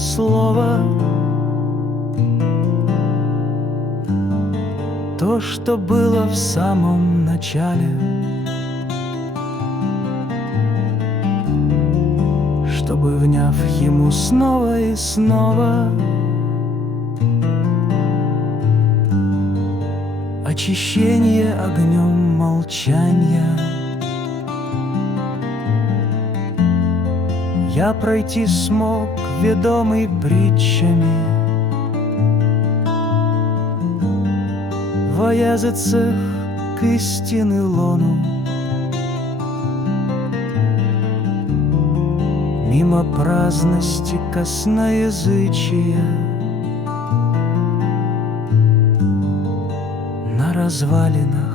слово, то, что было в самом начале, чтобы, вняв ему снова и снова, очищение огнем молчания, я пройти смог, ведомый притчами, во языцах к истины лону, мимо праздности косноязычия, на развалинах